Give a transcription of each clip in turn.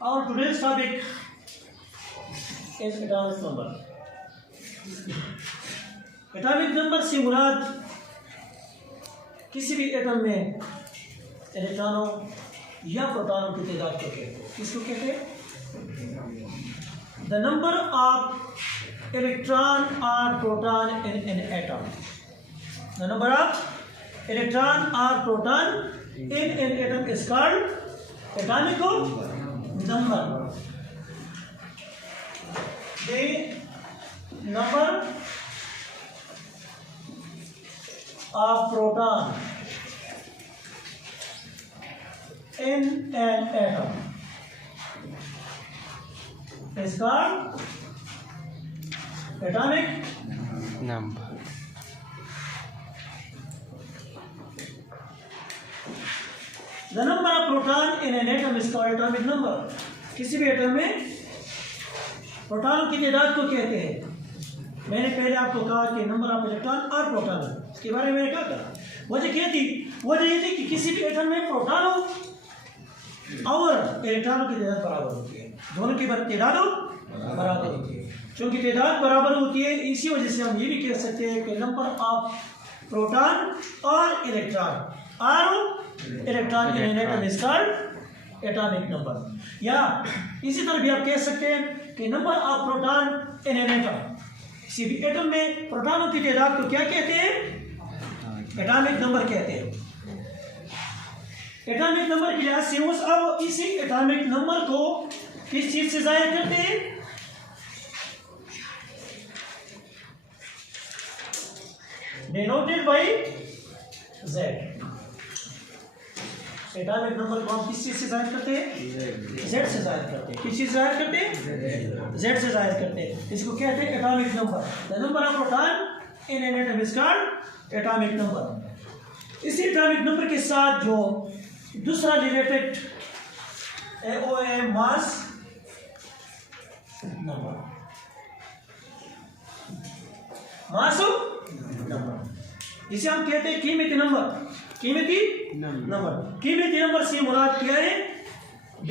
Our today's topic is atomic number. Atomic number से मुराद किसी भी एटम में इलेक्ट्रॉनों या प्रोटॉनों की तादाद को कहते हैं। किसको कहते हैं? द नंबर ऑफ इलेक्ट्रॉन और proton in an atom. The number of electron और proton in an atom is called atomic number. The number of proton in an atom is called atomic number. The number of proton in an atom is called atomic number. किसी भी atom में proton की तादाद को कहते हैं। मैंने पहले आपको कहा कि नंबर ऑफ इलेक्ट्रॉन और प्रोटॉन इसके बारे में मैंने क्या कहा। वजह क्या थी? वजह ये थी कि किसी भी एटम में प्रोटॉनों और इलेक्ट्रॉनों की तादाद बराबर होती है। दोनों की तादाद बराबर होती है। क्योंकि तादाद बराबर होती है, इसी वजह से हम ये भी कह सकते हैं कि नंबर ऑफ प्रोटॉन और electron in an atom is called atomic number. या इसी तरह भी आप कह सकते हैं कि number of proton in an atom, किसी भी एटम में प्रोटॉनों की तादाद को क्या कहते हैं? एटॉमिक नंबर कहते हैं। एटॉमिक नंबर के लिहाज से अब इसी एटॉमिक नंबर को किस चीज से जाहिर करते हैं? Denoted by Z। Atomic number को हम किस चीज से जाहिर करते हैं? Z से जाहिर करते हैं। किस चीज से जाहिर करते हैं? Z से जाहिर करते हैं। इसको कहते हैं atomic number. The number of proton in an atom is called atomic number. इसी एटॉमिक नंबर के साथ जो दूसरा रिलेटेड वो है मास नंबर। मास नंबर इसे हम कहते हैं कीमती नंबर। कीमती नंबर से मुराद क्या है? The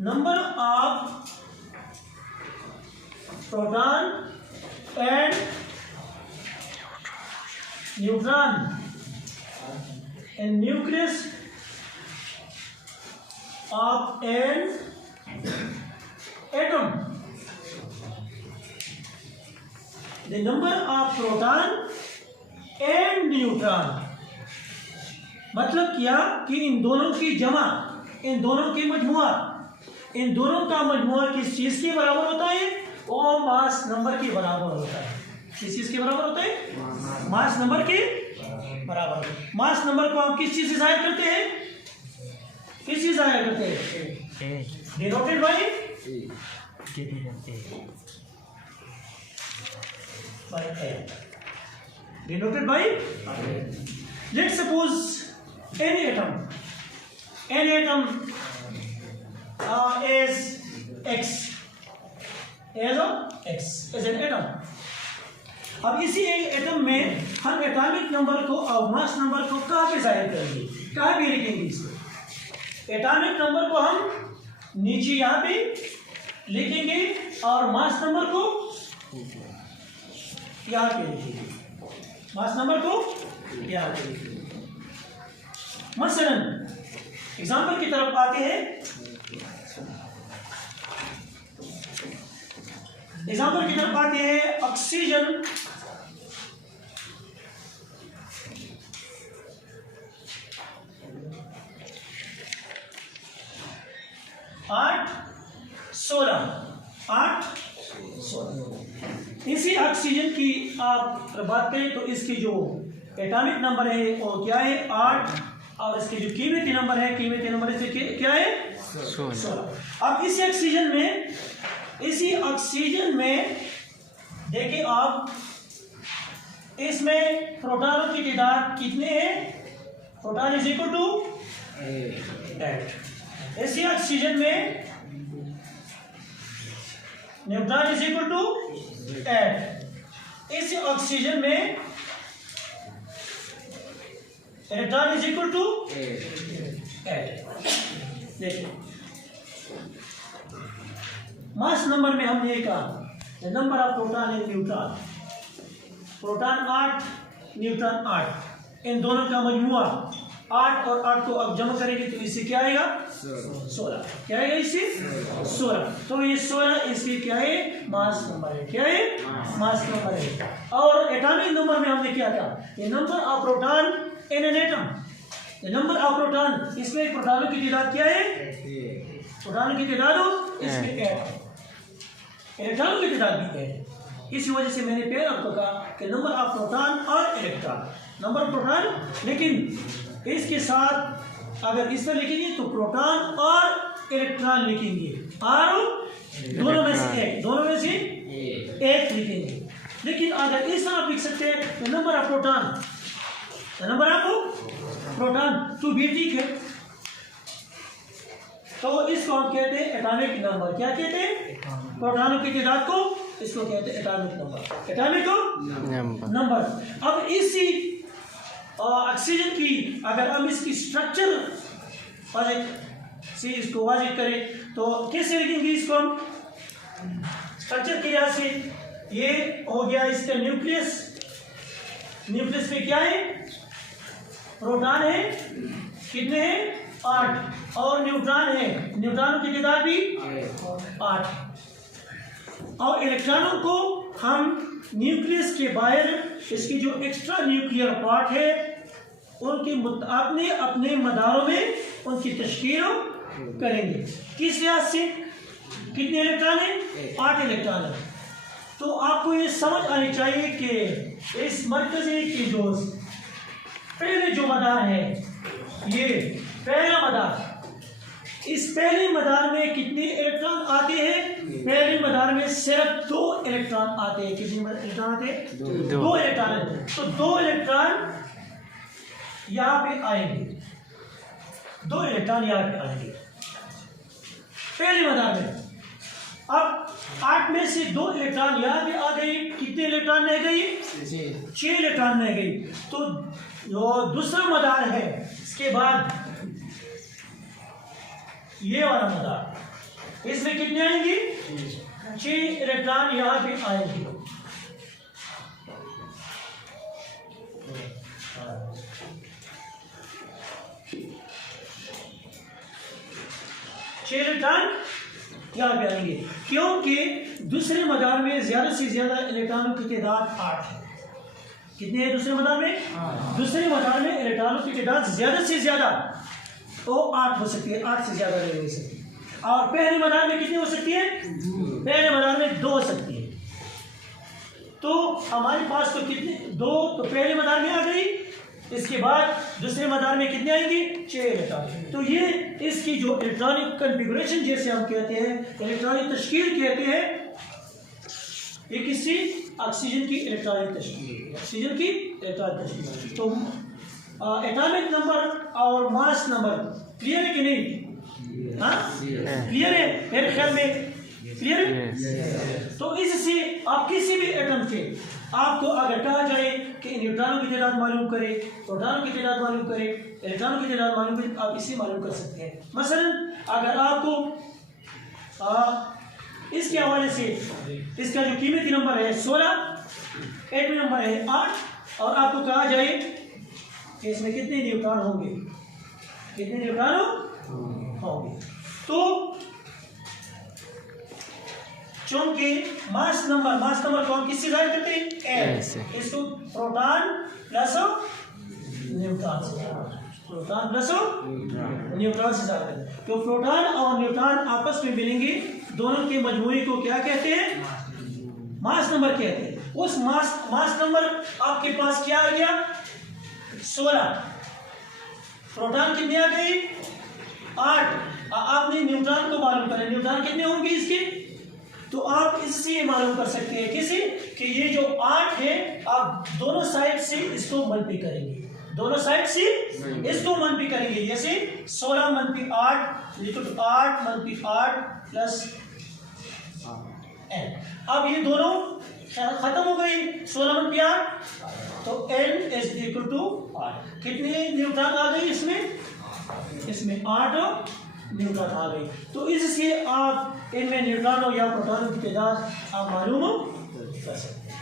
number of proton and neutron in nucleus of an atom. The number of proton and neutron, मतलब क्या कि इन दोनों की जमा, इन दोनों की मजमुआ, इन दोनों का मजमुआ किस चीज के बराबर होता है? वो मास नंबर के बराबर होता है। किस चीज के बराबर होता है? मास नंबर के बराबर। मास नंबर को हम किस चीज से जाहिर करते हैं? किस चीज जाहिर करते हैं? Denoted by A। Denoted by A। Let's suppose any atom is X, is an atom। अब इसी एटम में हम एटॉमिक नंबर को और मास नंबर को कहाँ पे जाहिर करेंगे? कहाँ पे लिखेंगे इसको? एटॉमिक नंबर को हम नीचे यहाँ पे लिखेंगे और मास नंबर को यहाँ पे लिखेंगे। मास नंबर को यहाँ पे लिखेंगे। मसलन एग्जाम्पल की तरफ आते हैं। एग्जाम्पल की तरफ आते हैं। ऑक्सीजन आठ 16 इसी ऑक्सीजन की आप बात करें तो इसकी जो एटॉमिक नंबर है वो क्या है? 8। और इसके जो कीमती नंबर है, कीमती नंबर इसे क्या है? 16। अब इसी ऑक्सीजन में देखिए आप, इसमें प्रोटॉनों की तादाद कितने हैं? Proton is equal to 8। इसी ऑक्सीजन में न्यूट्रॉन इज इक्वल टू 8। इस ऑक्सीजन में इलेक्ट्रॉन इज इक्वल टू 8। देखिए मास नंबर में हमने ये कहा the number of proton and neutron. Proton 8, neutron 8, इन दोनों का मजमुआ 8 और 8 को अब जमा करेंगे तो इससे क्या आएगा 16। क्या आएगा इससे 16। तो ये 16 इसके क्या है मास नंबर है। क्या है मास नंबर है। और एटॉमिक नंबर में हमने क्या था ये number of proton in an atom. Number of proton इसमें प्रोटॉनों की तादाद क्या है प्रोटॉनों की तादाद इसमें 8 इलेक्ट्रॉनों की तादाद भी है। इसी वजह से मैंने पहले आपको कहा कि नंबर ऑफ प्रोटॉन और इलेक्ट्रॉन नंबर प्रोटॉन, लेकिन इसके साथ अगर इस तरह लिखेंगे तो प्रोटॉन और इलेक्ट्रॉन लिखेंगे और दोनों में से एक लिखेंगे। लेकिन अगर इस तरह लिख सकते हैं तो नंबर ऑफ प्रोटॉन तो भी ठीक है। तो इसको हम कहते हैं एटॉमिक नंबर। क्या कहते हैं प्रोटॉनों की तादाद को इसको कहते हैं एटॉमिक नंबर। Atomic number. अब इसी ऑक्सीजन की अगर हम इसकी स्ट्रक्चर से इसको वाज़ेह करें तो कैसे लिखेंगे इसको हम स्ट्रक्चर के लिहाज से। ये हो गया इसका न्यूक्लियस। न्यूक्लियस में क्या है प्रोटॉन है कितने हैं 8 और न्यूट्रॉन है। न्यूट्रॉनों की तादाद भी 8 और इलेक्ट्रॉनों को हम न्यूक्लियस के बाहर इसकी जो एक्स्ट्रा न्यूक्लियर पार्ट है उनके अपने अपने मदारों में उनकी तशकील करेंगे। किस लिहाज से कितने इलेक्ट्रॉन हैं 8 इलेक्ट्रॉन है। तो आपको ये समझ आनी चाहिए कि इस मरकज़ी की जो पहले जो मदार है ये पहला मदार, इस पहले मदार में कितने इलेक्ट्रॉन आते हैं पहले मदार में सिर्फ 2 इलेक्ट्रॉन आते हैं। कितने इलेक्ट्रॉन आते हैं 2 इलेक्ट्रॉन। तो 2 इलेक्ट्रॉन यहाँ पे आएंगे 2 इलेक्ट्रॉन यहाँ पे आएंगे पहले मदार में। अब 8 में से 2 इलेक्ट्रॉन यहाँ पे आ गए। कितने इलेक्ट्रॉन रह गई 6 इलेक्ट्रॉन रह गई। तो जो दूसरा मदार है इसके बाद ये वाला मदार इसमें कितने आएंगे 6 इलेक्ट्रॉन यहाँ पे आएंगे। इलेक्ट्रॉन यहाँ पे आएंगे क्योंकि दूसरे मदार में ज्यादा से ज्यादा इलेक्ट्रॉनों की तादाद 8 है। कितने है दूसरे मदार में दूसरे मदार में इलेक्ट्रॉनों की तादाद ज्यादा से ज्यादा तो 8 हो सकती है। 8 से ज्यादा नहीं हो सकती। और पहले मदार में कितनी हो सकती है पहले मदार में 2 हो सकती है। तो हमारे पास तो कितने 2 तो पहले मदार में आ गई। इसके बाद दूसरे मदार में कितने आएंगे 6 इलेक्ट्रॉन। तो ये इसकी जो इलेक्ट्रॉनिक कन्फिगुरेशन जैसे हम कहते हैं इलेक्ट्रॉनिक तश्कील कहते हैं ये किसी ऑक्सीजन की इलेक्ट्रॉनिक तश्कील ऑक्सीजन की इलेक्ट्रॉनिक तश्कील। तो एटॉमिक नंबर और मास नंबर क्लियर है कि नहीं क्लियर है मेरे ख्याल में क्लियर है। तो इससे आप किसी भी एटम के आपको अगर कहा जाए कि न्यूट्रॉनों की तादाद मालूम करें प्रोटॉनों की तादाद मालूम करें इलेक्ट्रॉनों की तादाद मालूम करें आप इसे मालूम कर सकते हैं। मसलन अगर आपको इसके हवाले से इसका जो कीमती नंबर है 16 एटमी नंबर है 8 और आपको कहा जाए कि इसमें कितने न्यूट्रॉन होंगे कितने न्यूट्रॉन होंगे। तो चूंकि मास नंबर को हम किससे जाहिर करते हैं इसको प्रोटॉन प्लस न्यूट्रॉन से जाहिर करते हैं। तो प्रोटॉन और न्यूट्रॉन आपस में मिलेंगे दोनों के मजमूए को क्या कहते हैं मास नंबर कहते हैं। उस मास नंबर आपके पास क्या आ गया 16 प्रोटॉन कितने आ गए 8। आपने न्यूट्रॉन को मालूम करें न्यूट्रॉन कितने होंगे इसके। तो आप इससे मालूम कर सकते हैं किसी कि ये जो 8 है आप दोनों साइड से इसको मल्टी करेंगे दोनों साइड से इसको मंफी करेंगे। जैसे 16 मंफी 8 लिखो तो 8 मंफी 8 प्लस n। अब ये दोनों खत्म हो गई 16 मंफी 8 तो n इज इक्वल टू 8। कितने न्यूट्रॉन आ गई इसमें? इसमें 8 न्यूट्रॉन आ गई। तो इससे आप इनमें न्यूट्रॉनों या प्रोटॉनों की तादाद आप मालूम कर सकते हैं।